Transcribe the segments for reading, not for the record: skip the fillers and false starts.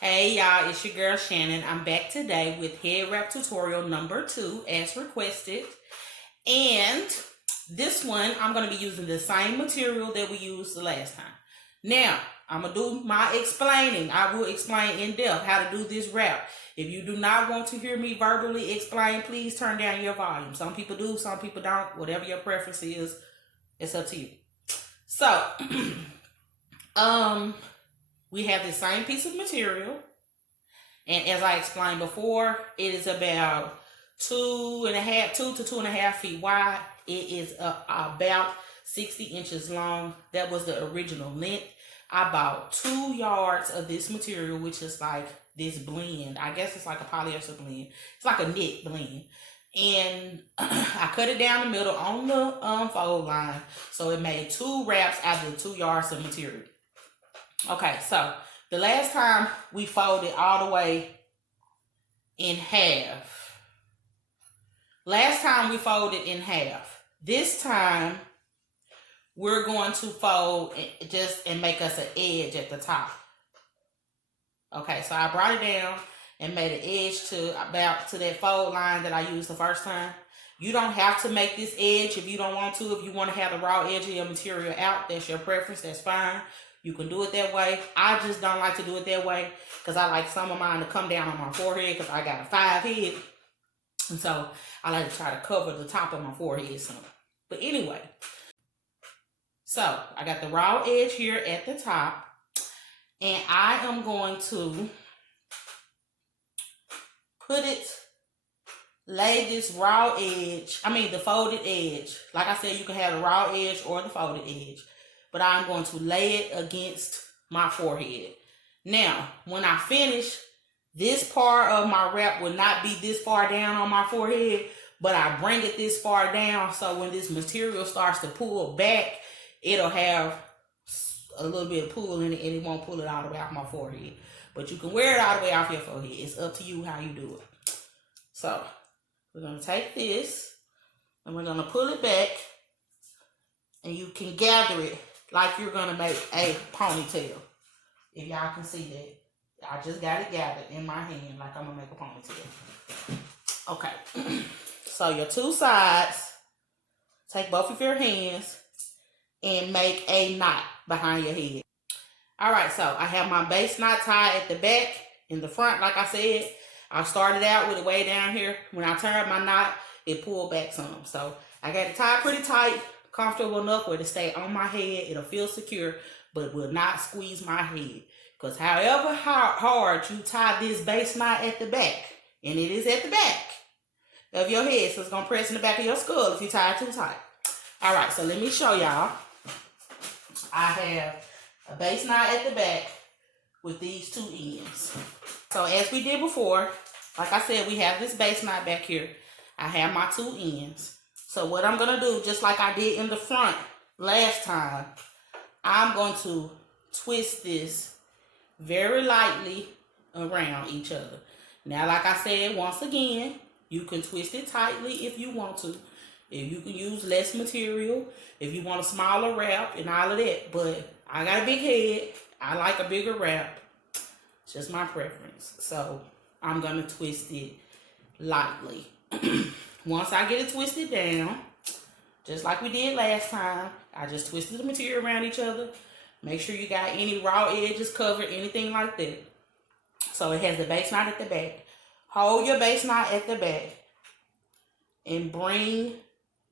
Hey y'all, it's your girl Shannon. I'm back today with head wrap tutorial number 2 as requested. And this one, I'm going to be using the same material that we used the last time. Now, I'm going to do my explaining. I will explain in depth how to do this wrap. If you do not want to hear me verbally explain, please turn down your volume. Some people do, some people don't. Whatever your preference is, it's up to you. So, we have the same piece of material. And as I explained before, it is about 2 to 2.5 feet wide. It is about 60 inches long. That was the original length. I bought 2 yards of this material, which is like this blend. I guess it's like a polyester blend. It's like a knit blend. And I cut it down the middle on the fold line. So it made 2 wraps out of the 2 yards of material. Okay, so the last time we folded all the way in half. Last time we folded in half. This time we're going to fold and make us an edge at the top. Okay, so I brought it down and made an edge to that fold line that I used the first time. You don't have to make this edge if you don't want to. If you want to have the raw edge of your material out, that's your preference, that's fine. You can do it that way. I just don't like to do it that way because I like some of mine to come down on my forehead because I got a 5 head. And so I like to try to cover the top of my forehead some. But anyway, so I got the raw edge here at the top. And I am going to lay this raw edge, the folded edge. Like I said, you can have the raw edge or the folded edge. But I'm going to lay it against my forehead. Now, when I finish, this part of my wrap will not be this far down on my forehead, but I bring it this far down so when this material starts to pull back, it'll have a little bit of pull in it and it won't pull it all the way off my forehead. But you can wear it all the way off your forehead. It's up to you how you do it. So, we're going to take this and we're going to pull it back and you can gather it like you're going to make a ponytail. If y'all can see that. I just got it gathered in my hand like I'm going to make a ponytail. Okay. So your 2 sides, take both of your hands and make a knot behind your head. Alright, so I have my base knot tied at the back. In the front, like I said, I started out with it way down here. When I turned my knot, it pulled back some. So I got it tied pretty tight, comfortable enough where to stay on my head. It'll feel secure, but will not squeeze my head. Because however hard you tie this base knot at the back, and it is at the back of your head, so it's going to press in the back of your skull if you tie it too tight. Alright, so let me show y'all. I have a base knot at the back with these 2 ends. So as we did before, like I said, we have this base knot back here. I have my 2 ends. So what I'm going to do, just like I did in the front last time, I'm going to twist this very lightly around each other. Now, like I said, once again, you can twist it tightly if you want to. If you can use less material, if you want a smaller wrap and all of that. But I got a big head. I like a bigger wrap. It's just my preference. So I'm going to twist it lightly. Once I get it twisted down, just like we did last time, I just twisted the material around each other. Make sure you got any raw edges covered, anything like that. So it has the base knot at the back. Hold your base knot at the back and bring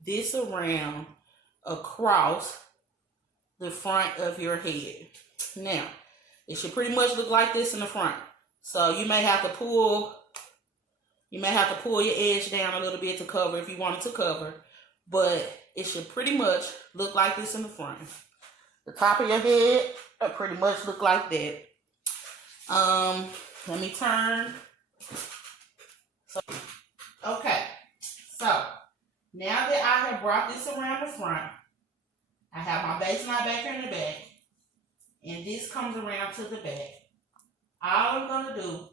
this around across the front of your head. Now, it should pretty much look like this in the front. So you may have to pull your edge down a little bit to cover if you want it to cover. But it should pretty much look like this in the front. The top of your head will pretty much look like that. Let me turn. Okay. So, now that I have brought this around the front, I have my base knot back here in the back. And this comes around to the back. All I'm going to do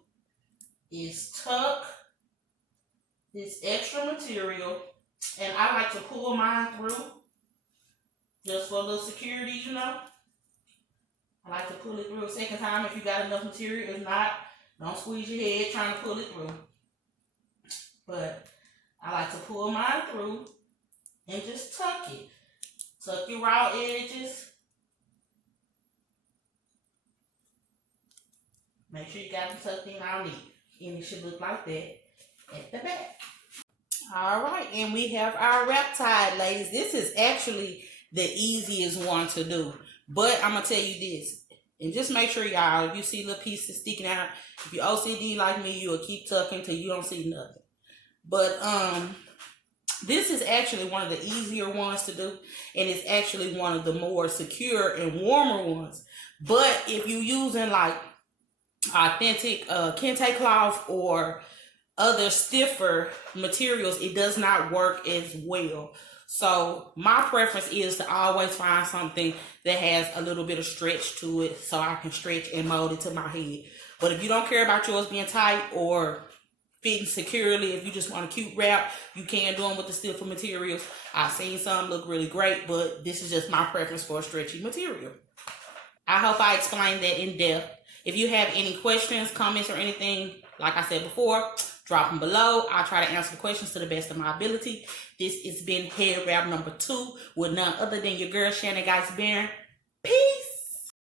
is tuck this extra material, and I like to pull mine through just for a little security, you know. I like to pull it through a second time if you got enough material. If not, don't squeeze your head trying to pull it through. But I like to pull mine through and just tuck it. Tuck your raw edges. Make sure you got them tucked in all neat. And it should look like that at the back. All right, and we have our wrap tied, ladies. This is actually the easiest one to do. But I'm going to tell you this. And just make sure, y'all, if you see little pieces sticking out, if you're OCD like me, you'll keep tucking till you don't see nothing. But this is actually one of the easier ones to do, and it's actually one of the more secure and warmer ones. But if you're using like authentic kente cloth or other stiffer materials, it does not work as well. So my preference is to always find something that has a little bit of stretch to it so I can stretch and mold it to my head. But if you don't care about yours being tight or fitting securely, if you just want a cute wrap, you can do them with the stiffer materials. I've seen some look really great, but this is just my preference for a stretchy material. I hope I explained that in depth. If you have any questions, comments, or anything, like I said before, drop them below. I'll try to answer the questions to the best of my ability. This has been head wrap number 2 with none other than your girl, Shannon Geisberry.